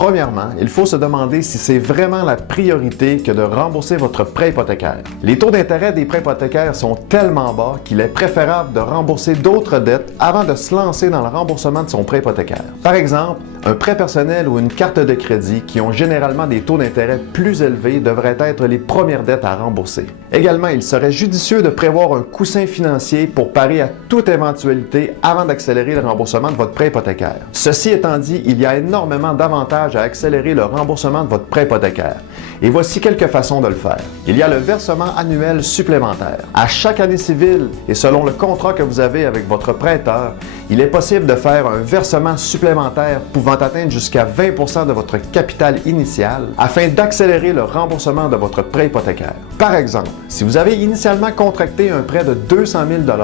Premièrement, il faut se demander si c'est vraiment la priorité que de rembourser votre prêt hypothécaire. Les taux d'intérêt des prêts hypothécaires sont tellement bas qu'il est préférable de rembourser d'autres dettes avant de se lancer dans le remboursement de son prêt hypothécaire. Par exemple, un prêt personnel ou une carte de crédit qui ont généralement des taux d'intérêt plus élevés devraient être les premières dettes à rembourser. Également, il serait judicieux de prévoir un coussin financier pour parer à toute éventualité avant d'accélérer le remboursement de votre prêt hypothécaire. Ceci étant dit, il y a énormément d'avantages à accélérer le remboursement de votre prêt hypothécaire. Et voici quelques façons de le faire. Il y a le versement annuel supplémentaire. À chaque année civile et selon le contrat que vous avez avec votre prêteur, il est possible de faire un versement supplémentaire pouvant atteindre jusqu'à 20% de votre capital initial afin d'accélérer le remboursement de votre prêt hypothécaire. Par exemple, si vous avez initialement contracté un prêt de 200 000 $,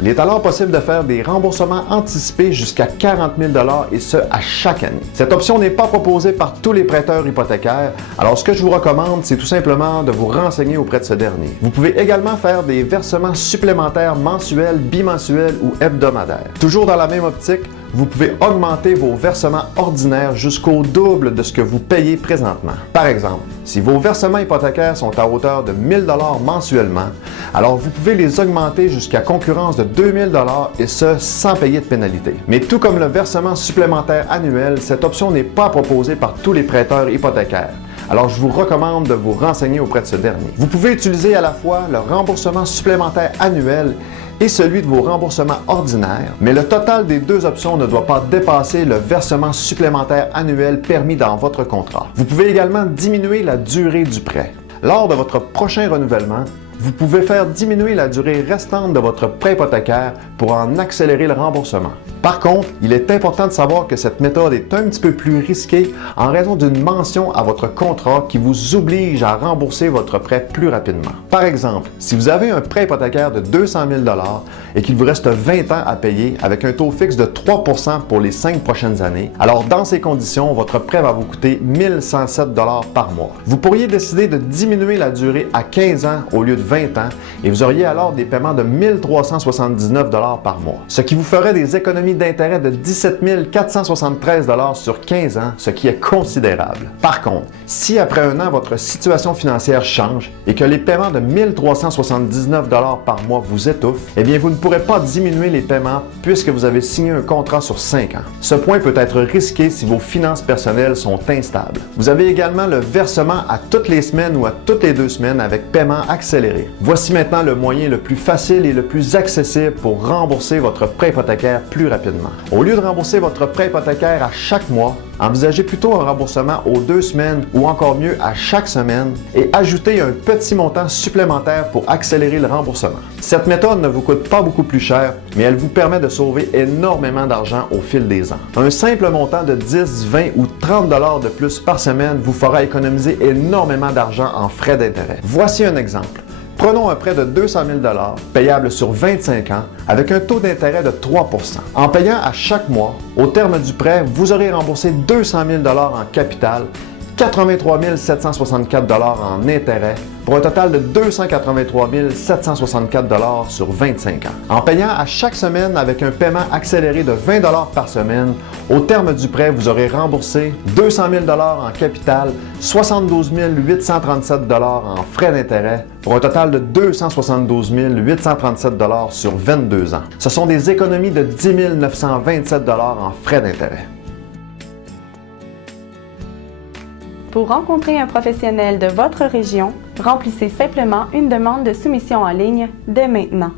il est alors possible de faire des remboursements anticipés jusqu'à 40 000 $ et ce, à chaque année. Cette option n'est pas proposée par tous les prêteurs hypothécaires, alors ce que je vous recommande, c'est tout simplement de vous renseigner auprès de ce dernier. Vous pouvez également faire des versements supplémentaires mensuels, bimensuels ou hebdomadaires. Toujours dans la même optique, vous pouvez augmenter vos versements ordinaires jusqu'au double de ce que vous payez présentement. Par exemple, si vos versements hypothécaires sont à hauteur de 1 000 $ mensuellement, alors vous pouvez les augmenter jusqu'à concurrence de 2 000 $ et ce, sans payer de pénalité. Mais tout comme le versement supplémentaire annuel, cette option n'est pas proposée par tous les prêteurs hypothécaires. Alors, je vous recommande de vous renseigner auprès de ce dernier. Vous pouvez utiliser à la fois le remboursement supplémentaire annuel et celui de vos remboursements ordinaires, mais le total des deux options ne doit pas dépasser le versement supplémentaire annuel permis dans votre contrat. Vous pouvez également diminuer la durée du prêt. Lors de votre prochain renouvellement, vous pouvez faire diminuer la durée restante de votre prêt hypothécaire pour en accélérer le remboursement. Par contre, il est important de savoir que cette méthode est un petit peu plus risquée en raison d'une mention à votre contrat qui vous oblige à rembourser votre prêt plus rapidement. Par exemple, si vous avez un prêt hypothécaire de 200 000 $ et qu'il vous reste 20 ans à payer avec un taux fixe de 3 % pour les 5 prochaines années, alors dans ces conditions, votre prêt va vous coûter 1 107 $ par mois. Vous pourriez décider de diminuer la durée à 15 ans au lieu de 20 ans et vous auriez alors des paiements de 1 379 $ par mois, ce qui vous ferait des économies d'intérêt de 17 473 $ sur 15 ans, ce qui est considérable. Par contre, si après un an, votre situation financière change et que les paiements de 1 379 $ par mois vous étouffent, eh bien vous ne pourrez pas diminuer les paiements puisque vous avez signé un contrat sur 5 ans. Ce point peut être risqué si vos finances personnelles sont instables. Vous avez également le versement à toutes les semaines ou à toutes les 2 semaines avec paiement accéléré. Voici maintenant le moyen le plus facile et le plus accessible pour rembourser votre prêt hypothécaire plus rapidement. Au lieu de rembourser votre prêt hypothécaire à chaque mois, envisagez plutôt un remboursement aux 2 semaines ou encore mieux à chaque semaine et ajoutez un petit montant supplémentaire pour accélérer le remboursement. Cette méthode ne vous coûte pas beaucoup plus cher, mais elle vous permet de sauver énormément d'argent au fil des ans. Un simple montant de 10, 20 ou 30 $ de plus par semaine vous fera économiser énormément d'argent en frais d'intérêt. Voici un exemple. Prenons un prêt de 200 000 $ payable sur 25 ans avec un taux d'intérêt de 3 %. En payant à chaque mois, au terme du prêt, vous aurez remboursé 200 000 $ en capital, 83 764 $ en intérêt pour un total de 283 764 $ sur 25 ans. En payant à chaque semaine avec un paiement accéléré de 20 $ par semaine, au terme du prêt, vous aurez remboursé 200 000 $ en capital, 72 837 $ en frais d'intérêt pour un total de 272 837 $ sur 22 ans. Ce sont des économies de 10 927 $ en frais d'intérêt. Pour rencontrer un professionnel de votre région, remplissez simplement une demande de soumission en ligne dès maintenant.